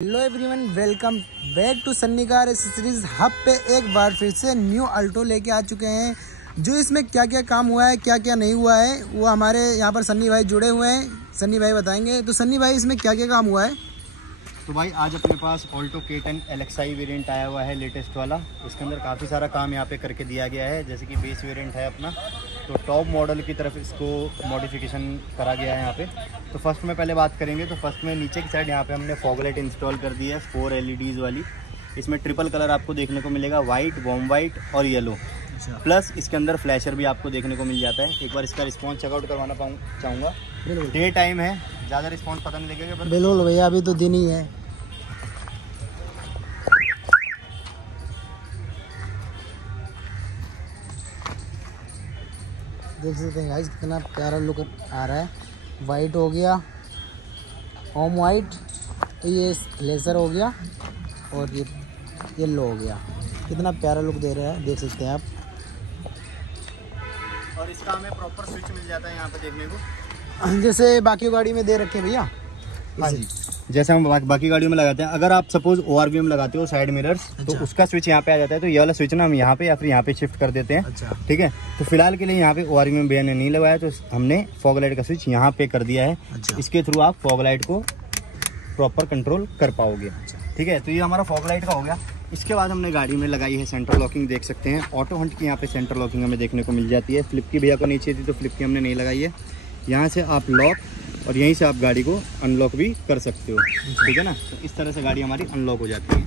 Hello everyone, welcome back to Sunny car accessories hub पे। एक बार फिर से न्यू अल्टो लेके आ चुके हैं। जो इसमें क्या क्या काम हुआ है, क्या क्या नहीं हुआ है, वो हमारे यहाँ पर सन्नी भाई जुड़े हुए हैं। सन्नी भाई बताएंगे। तो सन्नी भाई, इसमें क्या क्या काम हुआ है? तो भाई आज अपने पास ऑल्टो K10 LXi वेरिएंट आया हुआ है, लेटेस्ट वाला। इसके अंदर काफ़ी सारा काम यहाँ पे करके दिया गया है। जैसे कि बेस वेरिएंट है अपना, तो टॉप मॉडल की तरफ इसको मॉडिफिकेशन करा गया है यहाँ पे। तो फर्स्ट में पहले बात करेंगे तो फर्स्ट में नीचे की साइड यहाँ पे हमने फॉग लाइट इंस्टॉल कर दी है, 4 LEDs वाली। इसमें ट्रिपल कलर आपको देखने को मिलेगा, वाइट, वॉर्म वाइट और येलो। प्लस इसके अंदर फ्लैशर भी आपको देखने को मिल जाता है। एक बार इसका रिस्पॉन्स चेकआउट करवाना चाहूँगा। डे टाइम है, ज़्यादा रिस्पॉन्स पता नहीं लगेगा, पर बिल्कुल भैया, अभी तो दिन ही है। देख सकते हैं गाइस, कितना प्यारा लुक आ रहा है। वाइट हो गया, होम वाइट, ये लेजर हो गया और ये येलो हो गया। कितना प्यारा लुक दे रहा है, देख सकते हैं आप। और इसका हमें प्रॉपर स्विच मिल जाता है यहाँ पे देखने को, जैसे बाकी गाड़ी में दे रखे हैं भैया। हाँ जी, जैसे हम बाकी गाड़ियों में लगाते हैं। अगर आप सपोज ORV में लगाते हो साइड मिरर्स, तो उसका स्विच यहाँ पे आ जाता है। तो ये वाला स्विच ना हम यहाँ पे या फिर यहाँ पे शिफ्ट कर देते हैं। अच्छा, ठीक है। तो फिलहाल के लिए यहाँ पे ORV में भैया ने नहीं लगाया, तो हमने फॉग लाइट का स्विच यहाँ पे कर दिया है। अच्छा। इसके थ्रू आप फॉग लाइट को प्रॉपर कंट्रोल कर पाओगे। ठीक है। तो ये हमारा फॉग लाइट का हो गया। इसके बाद हमने गाड़ी में लगाई है सेंटर लॉकिंग, देख सकते हैं। ऑटो हंट की यहाँ पे सेंटर लॉकिंग हमें देखने को मिल जाती है। फ्लिप की भैया को नहीं चाहिए थी, तो फ्लिप की हमने नहीं लगाई है। यहाँ से आप लॉक और यहीं से आप गाड़ी को अनलॉक भी कर सकते हो। ठीक है ना। तो इस तरह से गाड़ी हमारी अनलॉक हो जाती है।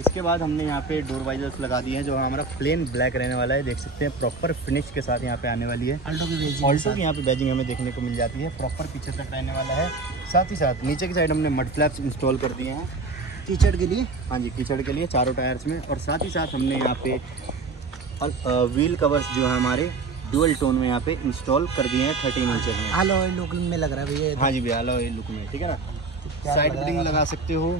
इसके बाद हमने यहाँ पे डोर वाइजर्स लगा दिए हैं, जो हमारा प्लेन ब्लैक रहने वाला है। देख सकते हैं प्रॉपर फिनिश के साथ यहाँ पे आने वाली है। ऑल्टो की यहाँ पे बैजिंग हमें देखने को मिल जाती है, प्रॉपर पीछे तक रहने वाला है। साथ ही साथ नीचे की साइड हमने मड फ्लैप्स इंस्टॉल कर दिए हैं कीचड़ के लिए। हाँ जी, कीचड़ के लिए चारों टायर्स में। और साथ ही साथ हमने यहाँ पे व्हील कवर्स जो है हमारे डुअल टोन में यहाँ पे इंस्टॉल कर दिए हैं 13 इंचेस में। अलॉय लुक में लग रहा है भैया। हाँ जी भैया, अलॉय लुक में। ठीक है ना। साइड रिंग लगा सकते हो,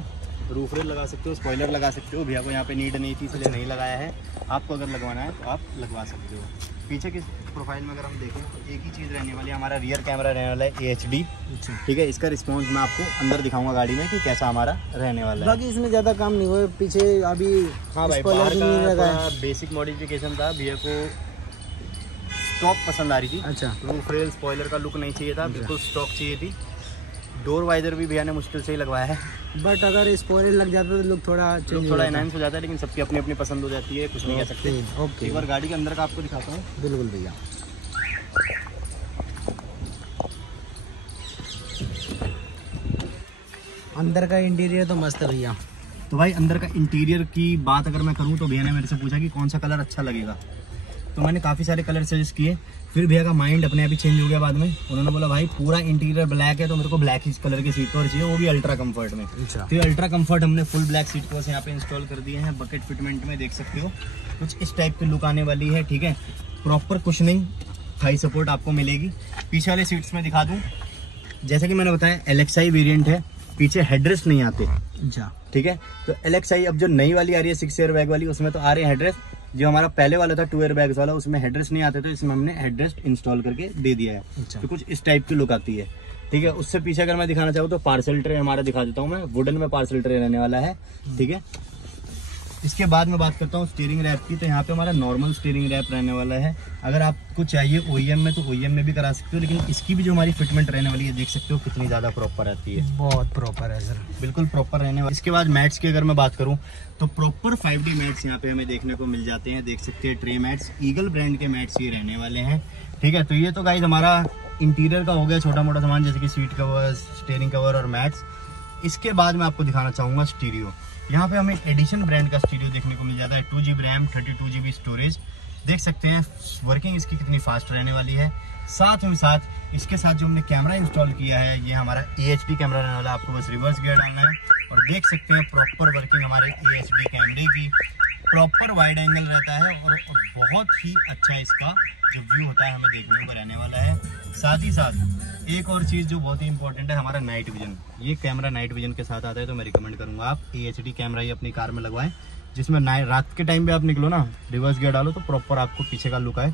रूफ रेल लगा सकते हो, स्पॉइलर लगा सकते हो। भैया को यहाँ पे नीड नहीं थी, इसलिए नहीं लगाया है। आपको अगर लगवाना है तो आप लगवा सकते हो। पीछे की प्रोफाइल में अगर हम देखें तो एक ही चीज़ रहने वाली है, हमारा रियर कैमरा रहने वाला है HD। ठीक है। इसका रिस्पॉन्स मैं आपको अंदर दिखाऊंगा गाड़ी में कि कैसा हमारा रहने वाला है। बाकी इसमें ज़्यादा काम नहीं हुआ पीछे अभी। हाँ भाई, बाहर का बेसिक मॉडिफिकेशन था। भैया को स्टॉक पसंद आ रही थी। अच्छा। रूफ रेल स्पॉइलर का लुक नहीं चाहिए था, बिल्कुल स्टॉक चाहिए थी। डोर वाइजर भी भैया ने मुश्किल से ही लगवाया है, बट अगर स्पॉइलर लग जाता तो लुक थोड़ा एनहांस हो जाता है। लेकिन सबकी अपनी अपनी पसंद हो जाती है, कुछ नहीं कह सकते। ओके, एक बार गाड़ी के अंदर का आपको दिखाता हूँ। बिल्कुल भैया। अंदर का इंटीरियर तो मस्त है भैया। तो भाई अंदर का इंटीरियर की बात अगर मैं करूँ तो भैया ने मेरे से पूछा कि कौन सा कलर अच्छा लगेगा। तो मैंने काफ़ी सारे कलर सजेस्ट किए। फिर भैया का माइंड अपने आप ही चेंज हो गया बाद में। उन्होंने बोला भाई पूरा इंटीरियर ब्लैक है, तो मेरे को ब्लैक ही कलर की सीट कवर चाहिए, वो भी अल्ट्रा कंफर्ट में। अच्छा। तो अल्ट्रा कंफर्ट हमने फुल ब्लैक सीट कवर्स यहाँ पे इंस्टॉल कर दिए हैं। बकेट फिटमेंट में देख सकते हो, कुछ इस टाइप की लुक आने वाली है। ठीक है। प्रॉपर कुशनिंग, थाई सपोर्ट आपको मिलेगी। पीछे वाले सीट्स में दिखा दूँ, जैसा कि मैंने बताया LXi वेरियंट है, पीछे हेडरेस्ट नहीं आते। अच्छा। ठीक है। तो LXi अब जो नई वाली आ रही है 6 एयर बैग वाली, उसमें तो आ रहे हैं हेडरेस्ट। जो हमारा पहले वाला था 2 एयर बैग्स वाला, उसमें हेडरेस्ट नहीं आते, तो इसमें हमने हेडरेस्ट इंस्टॉल करके दे दिया है। अच्छा। तो कुछ इस टाइप की लुक आती है। ठीक है। उससे पीछे अगर मैं दिखाना चाहूँ तो पार्सल ट्रे हमारा दिखा देता हूँ मैं। वुडन में पार्सल ट्रे रहने वाला है। ठीक है। इसके बाद मैं बात करता हूँ स्टीयरिंग रैप की। तो यहाँ पे हमारा नॉर्मल स्टीयरिंग रैप रहने वाला है। अगर आपको चाहिए OEM में तो OEM में भी करा सकते हो, लेकिन इसकी भी जो हमारी फिटमेंट रहने वाली है, देख सकते हो कितनी ज़्यादा प्रॉपर आती है। बहुत प्रॉपर है सर, बिल्कुल प्रॉपर रहने वाली। इसके बाद मैट्स की अगर मैं बात करूँ तो प्रॉपर 5D मैट्स यहाँ पे हमें देखने को मिल जाते हैं। देख सकते हैं ट्रे मैट्स, ईगल ब्रांड के मैट्स ये रहने वाले हैं। ठीक है। तो ये तो गाइस हमारा इंटीरियर का हो गया, छोटा मोटा सामान जैसे कि सीट कवर, स्टीयरिंग कवर और मैट्स। इसके बाद मैं आपको दिखाना चाहूँगा स्टीरियो। यहाँ पे हमें एडिशन ब्रांड का स्टीरियो देखने को मिल जाता है। 2GB RAM, 32GB storage. देख सकते हैं वर्किंग इसकी कितनी फास्ट रहने वाली है। साथ ही साथ इसके साथ जो हमने कैमरा इंस्टॉल किया है, ये हमारा HD कैमरा रहने वाला है। आपको बस रिवर्स गियर डालना है और देख सकते हैं प्रॉपर वर्किंग हमारे HD कैमरे की। प्रॉपर वाइड एंगल रहता है और बहुत ही अच्छा इसका जो व्यू होता है हमें देखने को रहने वाला है। साथ ही साथ एक और चीज़ जो बहुत ही इंपॉर्टेंट है, हमारा नाइट विजन। ये कैमरा नाइट विजन के साथ आता है, तो मैं रिकमेंड करूँगा आप HD कैमरा ही अपनी कार में लगवाएं, जिसमें रात के टाइम पे आप निकलो ना, रिवर्स गियर डालो तो प्रॉपर आपको पीछे का लुक आए,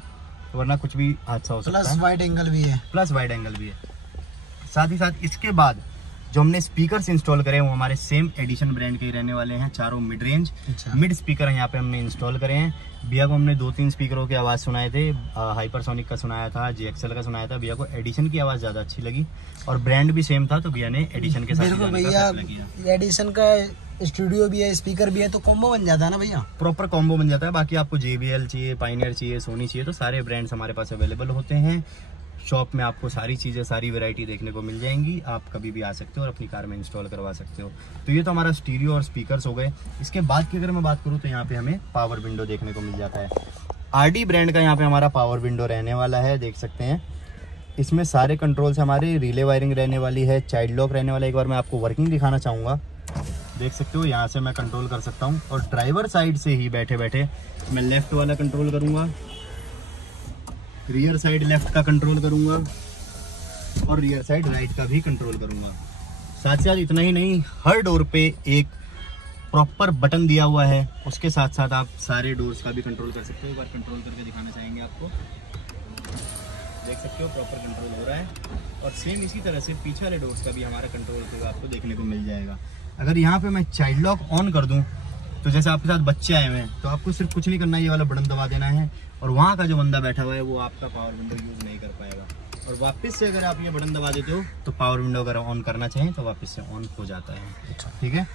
वरना कुछ भी हादसा हो सकता है। प्लस वाइड एंगल भी है। साथ ही साथ इसके बाद जो हमने स्पीकर्स इंस्टॉल करे वो हमारे सेम एडिशन ब्रांड के ही रहने वाले हैं। चारों मिड रेंज मिड स्पीकर यहाँ पे हमने इंस्टॉल करे हैं। भैया को हमने 2-3 स्पीकरों की आवाज़ सुनाए थे, हाइपरसोनिक का सुनाया था, JXL का सुनाया था। भैया को एडिशन की आवाज़ ज़्यादा अच्छी लगी और ब्रांड भी सेम था, तो भैया ने एडिशन के साथ भैया एडिशन का स्टूडियो भी है, स्पीकर भी है, तो कॉम्बो बन जाता है ना भैया, प्रॉपर कॉम्बो बन जाता है। बाकी आपको JBL चाहिए, पायनियर चाहिए, सोनी चाहिए, तो सारे ब्रांड्स हमारे पास अवेलेबल होते हैं। शॉप में आपको सारी चीज़ें, सारी वैरायटी देखने को मिल जाएंगी। आप कभी भी आ सकते हो और अपनी कार में इंस्टॉल करवा सकते हो। तो ये तो हमारा स्टीरियो और स्पीकर्स हो गए। इसके बाद की अगर मैं बात करूँ तो यहाँ पे हमें पावर विंडो देखने को मिल जाता है। RD ब्रांड का यहाँ पे हमारा पावर विंडो रहने वाला है, देख सकते हैं। इसमें सारे कंट्रोल्स हमारे, रिले वायरिंग रहने वाली है, चाइल्ड लॉक रहने वाला है। एक बार मैं आपको वर्किंग दिखाना चाहूँगा, देख सकते हो यहाँ से मैं कंट्रोल कर सकता हूँ। और ड्राइवर साइड से ही बैठे बैठे मैं लेफ़्ट वाला कंट्रोल करूँगा, रियर साइड लेफ़्ट का कंट्रोल करूँगा और रियर साइड राइट का भी कंट्रोल करूँगा। साथ साथ इतना ही नहीं, हर डोर पे एक प्रॉपर बटन दिया हुआ है, उसके साथ साथ आप सारे डोर्स का भी कंट्रोल कर सकते हो। एक बार कंट्रोल करके दिखाना चाहेंगे आपको, देख सकते हो प्रॉपर कंट्रोल हो रहा है। और सेम इसी तरह से पीछे वाले डोर्स का भी हमारा कंट्रोल होते हुए आपको देखने को मिल जाएगा। अगर यहाँ पे मैं चाइल्ड लॉक ऑन कर दूँ तो जैसे आपके साथ बच्चे आए हुए हैं तो आपको सिर्फ कुछ नहीं करना है, ये वाला बटन दबा देना है और वहाँ का जो बंदा बैठा हुआ है वो आपका पावर विंडो यूज़ नहीं कर पाएगा। और वापस से अगर आप ये बटन दबा देते हो तो पावर विंडो अगर ऑन करना चाहें तो वापस से ऑन हो जाता है। ठीक है,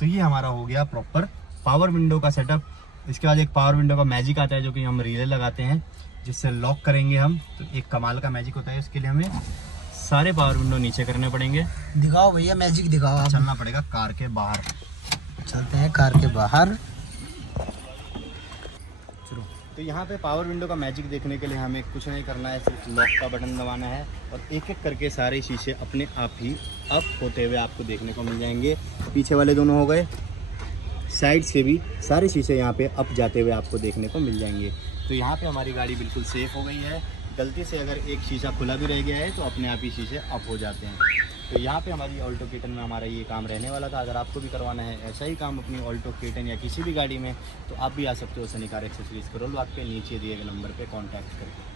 तो ये हमारा हो गया प्रॉपर पावर विंडो का सेटअप। इसके बाद एक पावर विंडो का मैजिक आता है जो कि हम रिले लगाते हैं, जिससे लॉक करेंगे हम तो एक कमाल का मैजिक होता है। उसके लिए हमें सारे पावर विंडो नीचे करने पड़ेंगे। दिखाओ भैया मैजिक दिखाओ। आप चलना पड़ेगा कार के बाहर, चलते हैं कार के बाहर। तो यहाँ पे पावर विंडो का मैजिक देखने के लिए हमें कुछ नहीं करना है, सिर्फ लॉक का बटन दबाना है और एक एक करके सारे शीशे अपने आप ही अप होते हुए आपको देखने को मिल जाएंगे। पीछे वाले दोनों हो गए, साइड से भी सारे शीशे यहाँ पे अप जाते हुए आपको देखने को मिल जाएंगे। तो यहाँ पे हमारी गाड़ी बिल्कुल सेफ हो गई है। गलती से अगर एक शीशा खुला भी रह गया है तो अपने आप ही शीशे अप हो जाते हैं। तो यहाँ पे हमारी ऑल्टो केटन में हमारा ये काम रहने वाला था। अगर आपको भी करवाना है ऐसा ही काम अपनी ऑल्टो केटन या किसी भी गाड़ी में तो आप भी आ सकते हो सनी कार एक्सेसरीज करोल बाग के नीचे दिए गए नंबर पे कांटेक्ट करके।